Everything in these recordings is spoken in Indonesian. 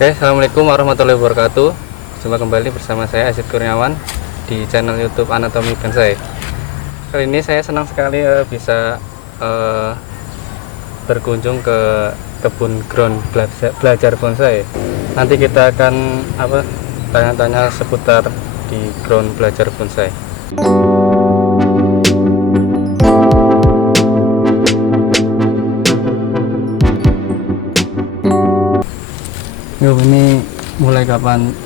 Oke, Assalamualaikum warahmatullahi wabarakatuh. Jumpa kembali bersama saya Aziz Kurniawan di channel YouTube Anatomi Bonsai. Kali ini saya senang sekali bisa berkunjung ke kebun ground belajar bonsai. Nanti kita akan tanya-tanya seputar di ground belajar bonsai. Yo, ini mulai kapan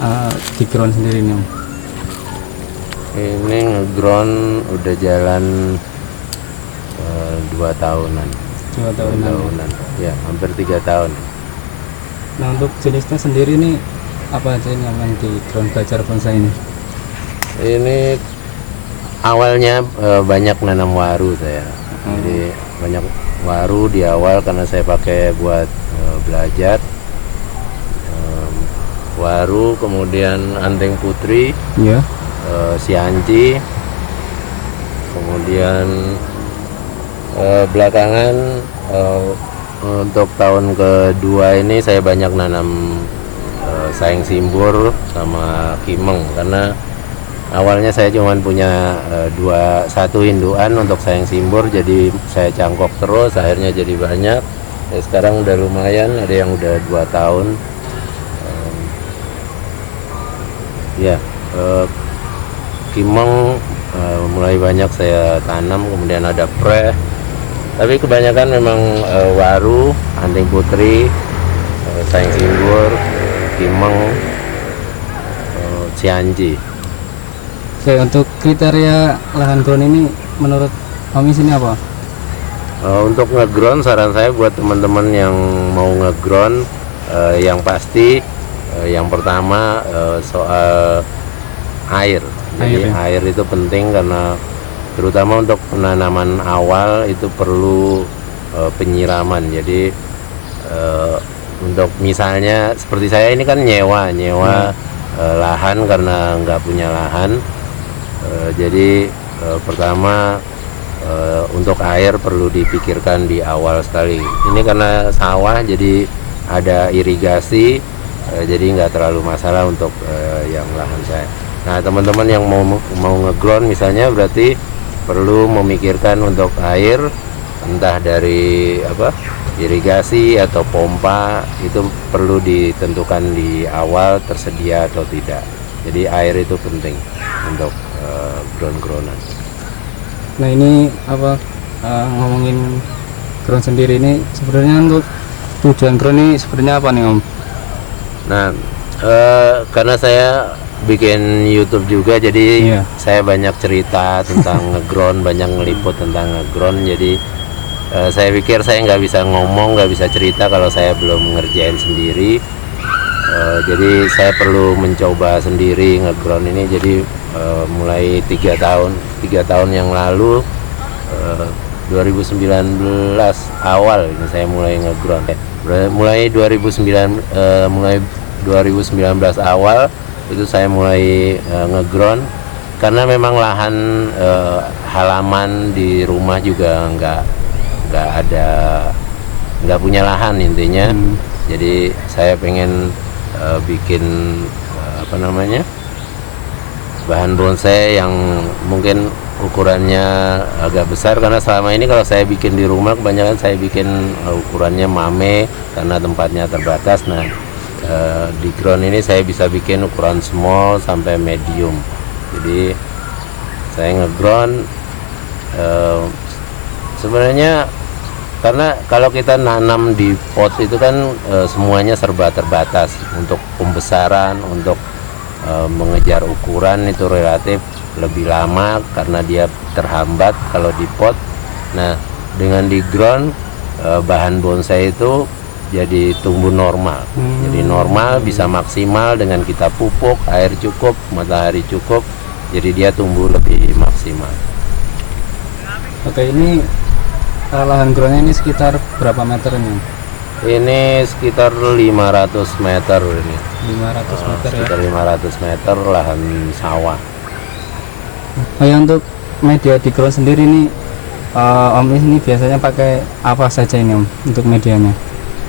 di ground sendiri nih, Om? Ini ngeground udah jalan 2 tahunan. 2 tahunan. Ya, hampir 3 tahun. Nah, untuk jenisnya sendiri nih apa aja yang di ground belajar bonsai ini? Ini awalnya banyak nanam waru saya. Jadi banyak waru di awal karena saya pakai buat belajar. Waru, kemudian anting putri, Iya. sianci, kemudian belakangan untuk tahun kedua ini saya banyak nanam saing simbur sama kimeng, karena awalnya saya cuma punya satu induan untuk saing simbur, jadi saya cangkok terus, akhirnya jadi banyak. Sekarang udah lumayan, ada yang udah 2 tahun. Ya, kimeng mulai banyak saya tanam, kemudian ada pre, tapi kebanyakan memang waru, anting putri, saing simbur, kimeng, cianji. Oke, untuk kriteria lahan ground ini menurut Om sini apa? Untuk ngeground, saran saya buat teman-teman yang mau ngeground, yang pasti yang pertama soal air. Jadi air itu penting, karena terutama untuk penanaman awal itu perlu penyiraman. Jadi untuk misalnya seperti saya ini kan nyewa lahan karena nggak punya lahan. Jadi pertama untuk air perlu dipikirkan di awal sekali. Ini karena sawah jadi ada irigasi, jadi nggak terlalu masalah untuk yang lahan saya. Nah, teman-teman yang mau ngeground misalnya berarti perlu memikirkan untuk air, entah dari irigasi atau pompa, itu perlu ditentukan di awal tersedia atau tidak. Jadi air itu penting untuk ground-groundan. Nah, ini ngomongin ground sendiri ini sebenarnya untuk tujuan ground ini sebenarnya apa nih, Om? Nah, karena saya bikin YouTube juga, jadi saya banyak cerita tentang ngeground, banyak ngeliput tentang ngeground. Jadi saya pikir saya nggak bisa ngomong, nggak bisa cerita kalau saya belum ngerjain sendiri. Jadi saya perlu mencoba sendiri ngeground ini. Jadi mulai 3 tahun yang lalu, 2019 awal ini saya mulai ngeground. Mulai 2019 awal itu saya mulai ngeground, karena memang lahan halaman di rumah juga nggak punya lahan intinya. Jadi saya pengen bikin bahan bonsai yang mungkin ukurannya agak besar, karena selama ini kalau saya bikin di rumah kebanyakan saya bikin ukurannya mame karena tempatnya terbatas. Nah, di ground ini saya bisa bikin ukuran small sampai medium. Jadi saya ngeground sebenarnya karena kalau kita nanam di pot itu kan semuanya serba terbatas. Untuk pembesaran, untuk mengejar ukuran itu relatif lebih lama karena dia terhambat kalau di pot. Nah, dengan di ground bahan bonsai itu jadi tumbuh normal. Jadi normal, bisa maksimal dengan kita pupuk, air cukup, matahari cukup. Jadi dia tumbuh lebih maksimal. Oke, ini lahan groundnya ini sekitar berapa meter ini? Ini sekitar 500 meter ini. 500 meter sekitar 500 meter lahan sawah. Oh, yang untuk media di ground sendiri ini Om ini biasanya pakai apa saja ini, Om, untuk medianya?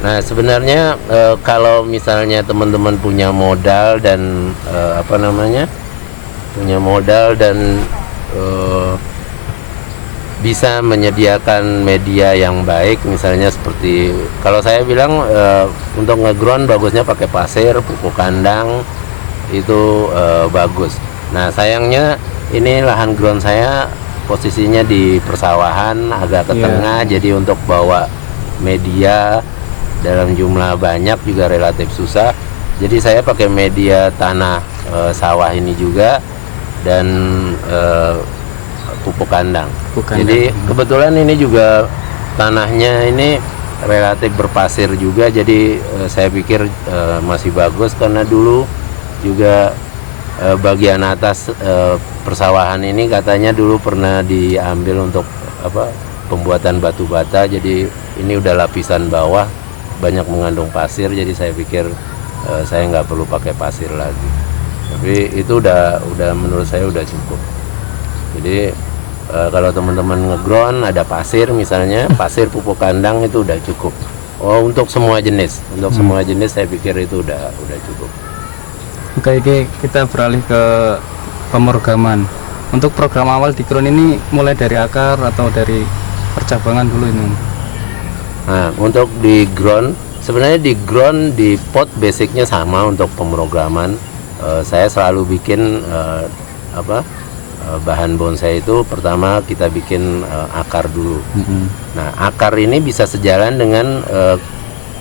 Nah, sebenarnya kalau misalnya teman-teman punya modal dan punya modal dan bisa menyediakan media yang baik, misalnya seperti kalau saya bilang untuk ngeground bagusnya pakai pasir, pupuk kandang itu bagus. Nah, sayangnya ini lahan ground saya posisinya di persawahan agak ke tengah, jadi untuk bawa media dalam jumlah banyak juga relatif susah. Jadi saya pakai media tanah sawah ini juga dan pupuk kandang. Jadi kebetulan ini juga tanahnya ini relatif berpasir juga, jadi saya pikir masih bagus karena dulu juga bagian atas persawahan ini katanya dulu pernah diambil untuk pembuatan batu bata, jadi ini udah lapisan bawah banyak mengandung pasir, jadi saya pikir saya nggak perlu pakai pasir lagi. Tapi itu udah menurut saya udah cukup. Jadi kalau teman-teman ngeground ada pasir misalnya, pasir pupuk kandang itu udah cukup. Untuk semua jenis, semua jenis saya pikir itu udah cukup. Oke, kita beralih ke pemrograman. Untuk program awal di ground ini mulai dari akar atau dari percabangan dulu ini? Nah, untuk di ground, sebenarnya di ground di pot basicnya sama untuk pemrograman. Saya selalu bikin bahan bonsai itu pertama kita bikin akar dulu. Nah, akar ini bisa sejalan dengan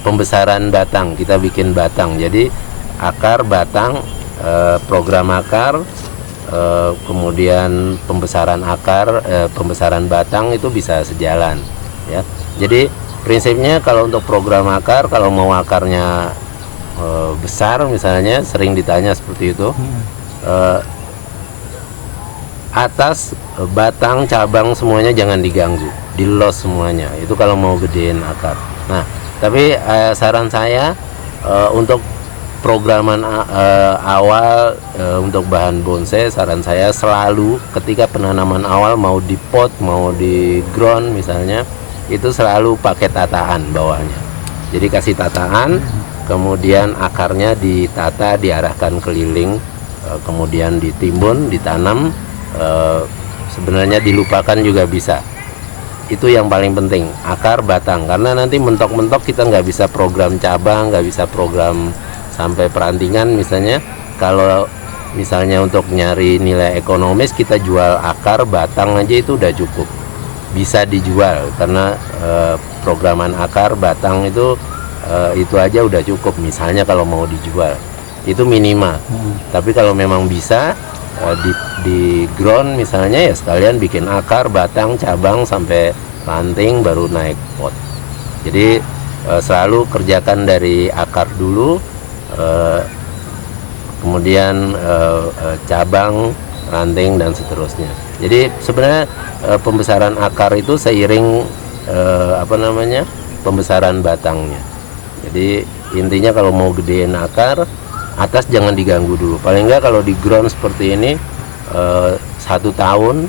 pembesaran batang. Kita bikin batang, jadi akar, batang, program akar, kemudian pembesaran akar, pembesaran batang itu bisa sejalan, ya. Jadi prinsipnya kalau untuk program akar, kalau mau akarnya besar misalnya, sering ditanya seperti itu, atas, batang, cabang semuanya jangan diganggu, di-los semuanya. Itu kalau mau gedein akar. Nah, tapi saran saya untuk programan awal untuk bahan bonsai, saran saya selalu ketika penanaman awal mau di pot, mau di ground misalnya, itu selalu pakai tataan bawahnya. Jadi kasih tataan, kemudian akarnya ditata, diarahkan keliling, kemudian ditimbun, ditanam. Sebenarnya dilupakan juga bisa. Itu yang paling penting, akar, batang, karena nanti mentok-mentok kita nggak bisa program cabang, nggak bisa program sampai perantingan misalnya. Kalau misalnya untuk nyari nilai ekonomis, kita jual akar, batang aja itu udah cukup, bisa dijual karena programan akar, batang itu aja udah cukup. Misalnya kalau mau dijual itu minimal. Tapi kalau memang bisa di ground misalnya, ya sekalian bikin akar, batang, cabang sampai ranting baru naik pot. Jadi selalu kerjakan dari akar dulu, kemudian cabang, ranting dan seterusnya. Jadi sebenarnya pembesaran akar itu seiring pembesaran batangnya. Jadi intinya kalau mau gedein akar, atas jangan diganggu dulu. Paling enggak kalau di ground seperti ini 1 tahun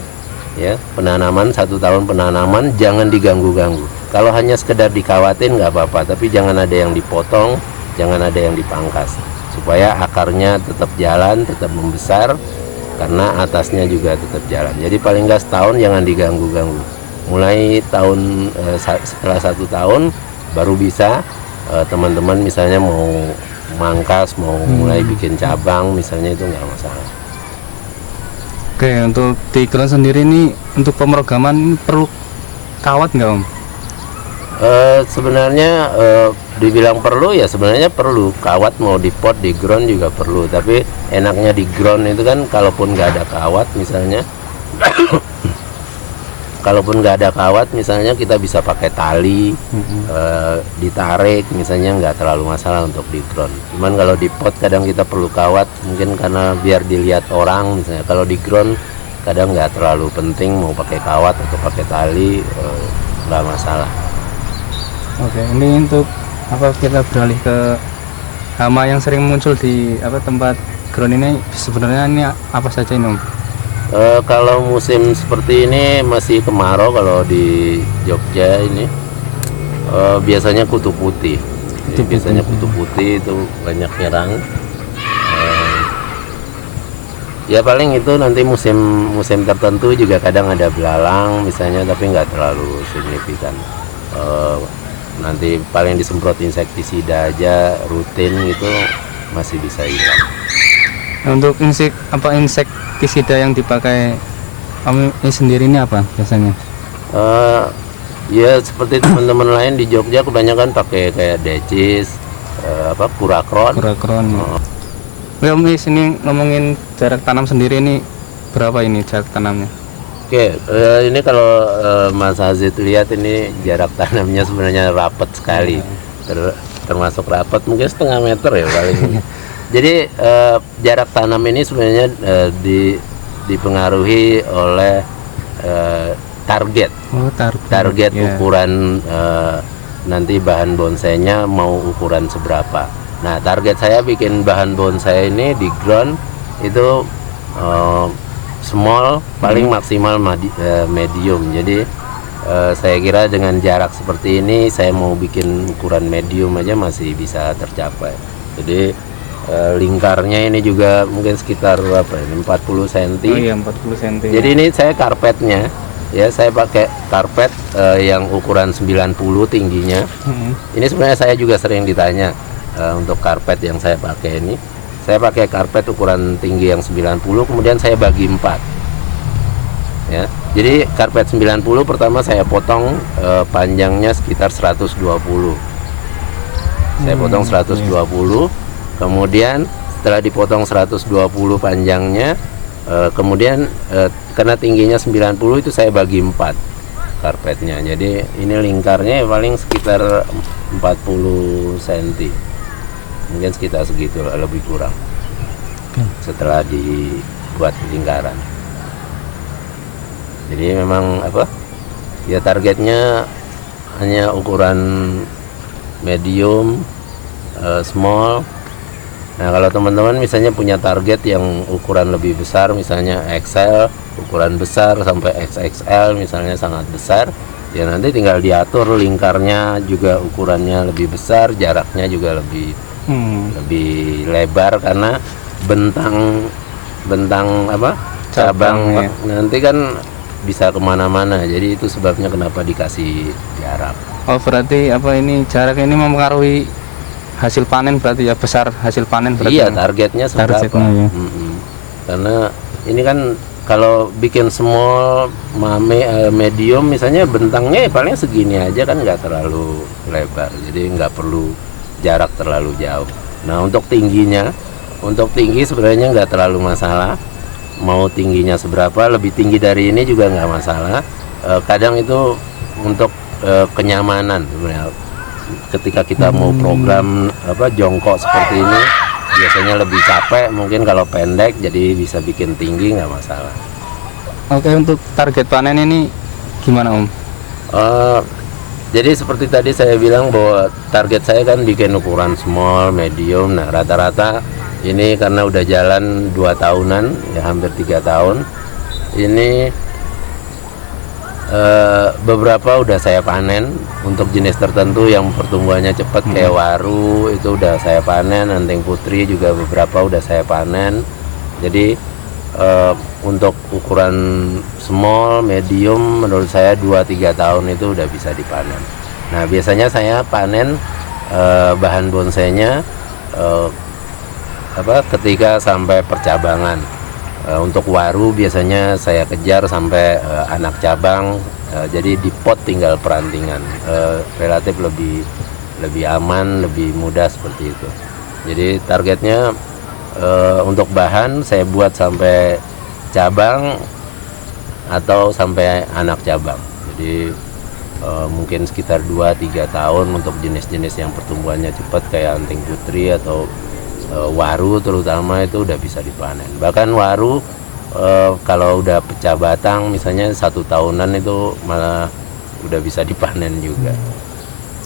ya penanaman, 1 tahun penanaman jangan diganggu-ganggu. Kalau hanya sekedar dikawatin nggak apa-apa, tapi jangan ada yang dipotong, jangan ada yang dipangkas, supaya akarnya tetap jalan, tetap membesar, karena atasnya juga tetap jalan. Jadi paling nggak setahun jangan diganggu-ganggu. Mulai tahun setelah 1 tahun baru bisa teman-teman misalnya mau mangkas, mau mulai bikin cabang misalnya, itu nggak masalah. Oke, untuk di ground sendiri ini untuk pemrograman perlu kawat nggak Om? Sebenarnya dibilang perlu, ya sebenarnya perlu kawat, mau di pot, di ground juga perlu. Tapi enaknya di ground itu kan kalaupun nggak ada kawat misalnya kalaupun nggak ada kawat misalnya, kita bisa pakai tali, ditarik misalnya, nggak terlalu masalah untuk di ground. Cuman kalau di pot kadang kita perlu kawat, mungkin karena biar dilihat orang misalnya. Kalau di ground kadang nggak terlalu penting mau pakai kawat atau pakai tali, nggak masalah. Oke, ini untuk kita beralih ke hama yang sering muncul di tempat ground ini. Sebenarnya ini apa saja ini Om? Kalau musim seperti ini masih kemarau, kalau di Jogja ini biasanya kutu putih. Jadi biasanya kutu putih itu banyak nyerang. Ya paling itu nanti musim tertentu juga kadang ada belalang misalnya, tapi nggak terlalu signifikan. Nanti paling disemprot insektisida aja rutin itu masih bisa hilang. Untuk insektisida yang dipakai Om ini sendiri ini apa biasanya? Ya seperti teman-teman lain di Jogja kebanyakan pakai kayak decis, kurakron. Kurakron. Om di sini ngomongin jarak tanam sendiri ini berapa ini jarak tanamnya? Oke, ini kalau Mas Hazid lihat ini jarak tanamnya sebenarnya rapat sekali, termasuk rapat mungkin setengah meter ya paling. Jadi jarak tanam ini sebenarnya dipengaruhi oleh target. Target ukuran nanti bahan bonsainya mau ukuran seberapa. Nah target saya bikin bahan bonsai ini di ground itu small, paling maksimal medium. Jadi saya kira dengan jarak seperti ini saya mau bikin ukuran medium aja masih bisa tercapai. Jadi lingkarnya ini juga mungkin sekitar berapa ini 40 cm. Oh iya 40 cm. Jadi ini saya karpetnya ya, saya pakai karpet yang ukuran 90 tingginya. Ini sebenarnya saya juga sering ditanya untuk karpet yang saya pakai ini. Saya pakai karpet ukuran tinggi yang 90, kemudian saya bagi 4. Ya. Jadi karpet 90 pertama saya potong panjangnya sekitar 120. Saya potong 120. Kemudian setelah dipotong 120 panjangnya, kemudian karena tingginya 90 itu saya bagi 4 karpetnya. Jadi ini lingkarnya paling sekitar 40 cm. Mungkin sekitar segitu, lebih kurang. Setelah dibuat lingkaran. Jadi memang ya targetnya hanya ukuran medium, small. Nah kalau teman-teman misalnya punya target yang ukuran lebih besar, misalnya XL, ukuran besar sampai XXL misalnya sangat besar, ya nanti tinggal diatur lingkarnya juga ukurannya lebih besar, jaraknya juga lebih lebar, karena bentang cabang ya. Nanti kan bisa kemana-mana, jadi itu sebabnya kenapa dikasih jarak. Oh berarti ini jarak ini mempengaruhi hasil panen, berarti ya besar hasil panen berarti. Iya targetnya seberapa ya. Karena ini kan kalau bikin small medium misalnya bentangnya paling segini aja kan, nggak terlalu lebar, jadi nggak perlu jarak terlalu jauh. Nah untuk tinggi sebenarnya nggak terlalu masalah, mau tingginya seberapa, lebih tinggi dari ini juga nggak masalah. Kadang itu untuk kenyamanan sebenarnya. Ketika kita mau program jongkok seperti ini biasanya lebih capek, mungkin kalau pendek jadi bisa bikin tinggi nggak masalah. Oke, untuk target panen ini gimana Om? Jadi seperti tadi saya bilang bahwa target saya kan bikin ukuran small, medium. Nah rata-rata ini karena udah jalan 2 tahunan ya, hampir 3 tahun ini beberapa udah saya panen. Untuk jenis tertentu yang pertumbuhannya cepat kayak waru itu udah saya panen, anting putri juga beberapa udah saya panen. Jadi untuk ukuran small, medium menurut saya 2-3 tahun itu udah bisa dipanen. Nah biasanya saya panen bahan bonsainya ketika sampai percabangan. Untuk waru biasanya saya kejar sampai anak cabang, jadi di pot tinggal perantingan, relatif lebih aman, lebih mudah seperti itu. Jadi targetnya untuk bahan saya buat sampai cabang atau sampai anak cabang. Jadi mungkin sekitar 2-3 tahun untuk jenis-jenis yang pertumbuhannya cepat kayak anting putri atau waru terutama itu udah bisa dipanen. Bahkan waru kalau udah pecah batang misalnya 1 tahunan itu malah udah bisa dipanen juga.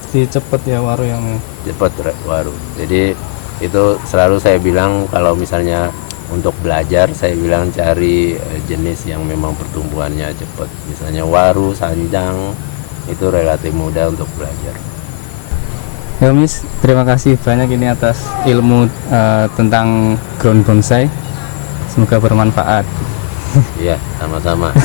Jadi cepet ya waru yang cepet waru. Jadi itu selalu saya bilang kalau misalnya untuk belajar saya bilang cari jenis yang memang pertumbuhannya cepat. Misalnya waru, sanjang itu relatif mudah untuk belajar. Ya Miss, terima kasih banyak ini atas ilmu tentang ground bonsai. Semoga bermanfaat. Iya, sama-sama.